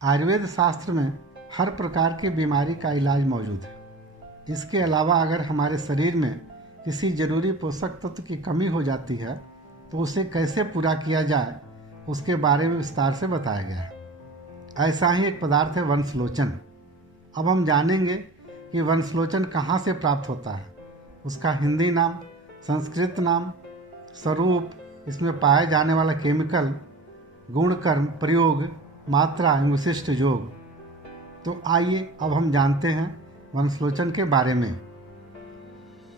आयुर्वेद शास्त्र में हर प्रकार की बीमारी का इलाज मौजूद है। इसके अलावा अगर हमारे शरीर में किसी जरूरी पोषक तत्व की कमी हो जाती है तो उसे कैसे पूरा किया जाए उसके बारे में विस्तार से बताया गया है। ऐसा ही एक पदार्थ है वंशलोचन। अब हम जानेंगे कि वंशलोचन कहाँ से प्राप्त होता है, उसका हिंदी नाम, संस्कृत नाम, स्वरूप, इसमें पाए जाने वाला केमिकल, गुण, कर्म, प्रयोग, मात्रा एवं विशिष्ट योग। तो आइए अब हम जानते हैं वंशलोचन के बारे में।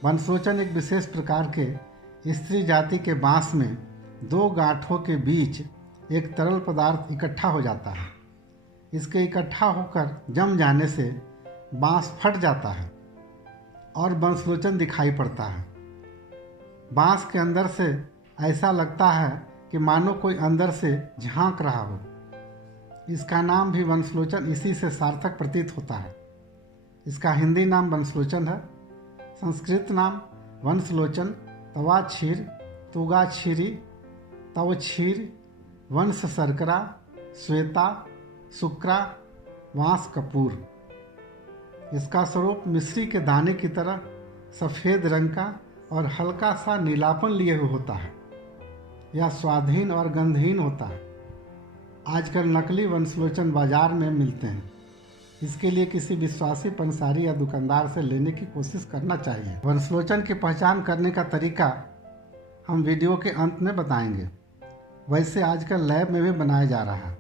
वंशलोचन एक विशेष प्रकार के स्त्री जाति के बांस में दो गांठों के बीच एक तरल पदार्थ इकट्ठा हो जाता है। इसके इकट्ठा होकर जम जाने से बांस फट जाता है और वंशलोचन दिखाई पड़ता है। बांस के अंदर से ऐसा लगता है कि मानो कोई अंदर से झांक रहा हो। इसका नाम भी वंशलोचन इसी से सार्थक प्रतीत होता है। इसका हिंदी नाम वंशलोचन है, संस्कृत नाम वंशलोचन, तवाक्षीर, तुगाक्षीरी, तवक्षीर, वंश शर्करा, श्वेता, शुक्रा, वांस कपूर। इसका स्वरूप मिश्री के दाने की तरह सफ़ेद रंग का और हल्का सा नीलापन लिए हुए होता है। यह स्वादहीन और गंधहीन होता है। आजकल नकली वंशलोचन बाजार में मिलते हैं। इसके लिए किसी विश्वासी पंसारी या दुकानदार से लेने की कोशिश करना चाहिए। वंशलोचन की पहचान करने का तरीका हम वीडियो के अंत में बताएंगे। वैसे आजकल लैब में भी बनाया जा रहा है।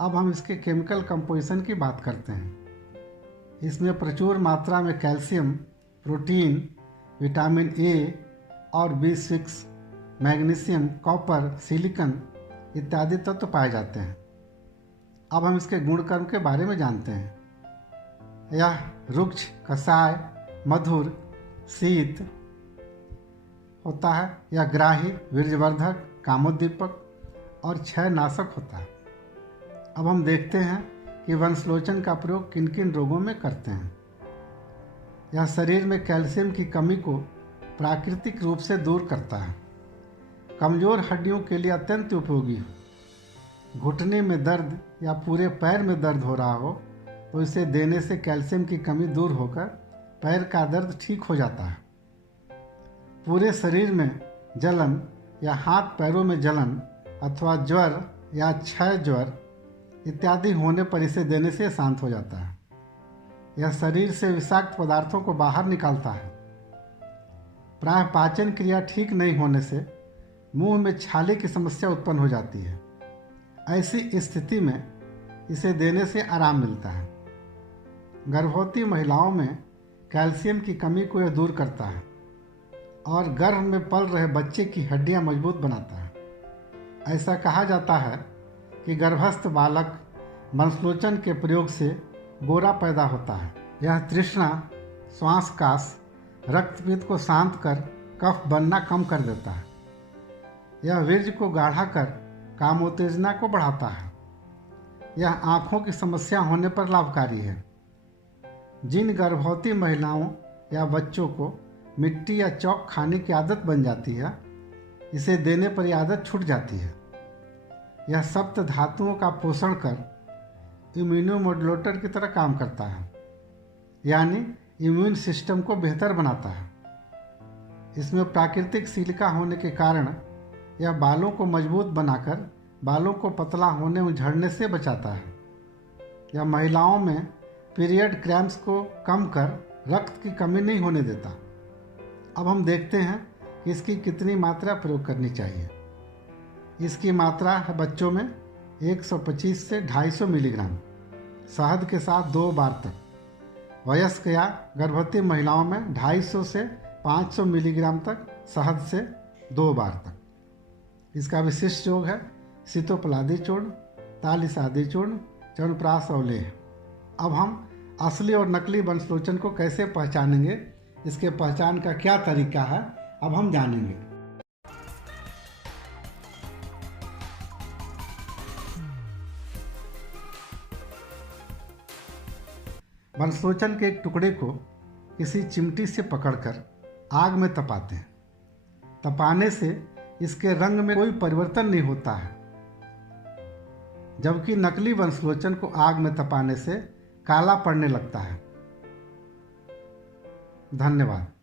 अब हम इसके केमिकल कंपोजिशन की बात करते हैं। इसमें प्रचुर मात्रा में कैल्शियम, प्रोटीन, विटामिन ए और B6, मैग्नीशियम, कॉपर, सिलिकॉन इत्यादि तत्व पाए जाते हैं। अब हम इसके गुणकर्म के बारे में जानते हैं। यह रुक्ष, कषाय, मधुर, शीत होता है। यह ग्राही, वीर्यवर्धक, कामोद्दीपक और क्षयनाशक होता है। अब हम देखते हैं कि वंशलोचन का प्रयोग किन किन रोगों में करते हैं। यह शरीर में कैल्शियम की कमी को प्राकृतिक रूप से दूर करता है। कमज़ोर हड्डियों के लिए अत्यंत उपयोगी है। घुटने में दर्द या पूरे पैर में दर्द हो रहा हो तो इसे देने से कैल्शियम की कमी दूर होकर पैर का दर्द ठीक हो जाता है। पूरे शरीर में जलन या हाथ पैरों में जलन अथवा ज्वर या क्षय ज्वर इत्यादि होने पर इसे देने से शांत हो जाता है। यह शरीर से विषाक्त पदार्थों को बाहर निकालता है। प्राय पाचन क्रिया ठीक नहीं होने से मुंह में छाले की समस्या उत्पन्न हो जाती है। ऐसी स्थिति में इसे देने से आराम मिलता है। गर्भवती महिलाओं में कैल्शियम की कमी को यह दूर करता है और गर्भ में पल रहे बच्चे की हड्डियां मजबूत बनाता है। ऐसा कहा जाता है कि गर्भस्थ बालक वंशलोचन के प्रयोग से गोरा पैदा होता है। यह तृष्णा, श्वासकाश, रक्तपित्त को शांत कर कफ बनना कम कर देता है। यह वीर्य को गाढ़ा कर कामोत्तेजना को बढ़ाता है। यह आँखों की समस्या होने पर लाभकारी है। जिन गर्भवती महिलाओं या बच्चों को मिट्टी या चौक खाने की आदत बन जाती है, इसे देने पर यह आदत छूट जाती है। यह सप्त धातुओं का पोषण कर इम्यूनोमोडुलेटर की तरह काम करता है, यानी इम्यून सिस्टम को बेहतर बनाता है। इसमें प्राकृतिक सिलिका होने के कारण यह बालों को मजबूत बनाकर बालों को पतला होने और झड़ने से बचाता है। यह महिलाओं में पीरियड क्रैम्प्स को कम कर रक्त की कमी नहीं होने देता। अब हम देखते हैं कि इसकी कितनी मात्रा प्रयोग करनी चाहिए। इसकी मात्रा है बच्चों में 125 से 250 मिलीग्राम शहद के साथ 2 बार तक। वयस्क या गर्भवती महिलाओं में 250 से 500 मिलीग्राम तक शहद से 2 बार तक। इसका विशिष्ट योग है सीतोपलादी चूर्ण, तालिसादी चूर्ण, च्यवनप्राश और लेह। अब हम असली और नकली वंशलोचन को कैसे पहचानेंगे, इसके पहचान का क्या तरीका है, अब हम जानेंगे। वंशलोचन के एक टुकड़े को किसी चिमटी से पकड़कर आग में तपाते हैं। तपाने से इसके रंग में कोई परिवर्तन नहीं होता है। जबकि नकली वंशलोचन को आग में तपाने से काला पड़ने लगता है। धन्यवाद।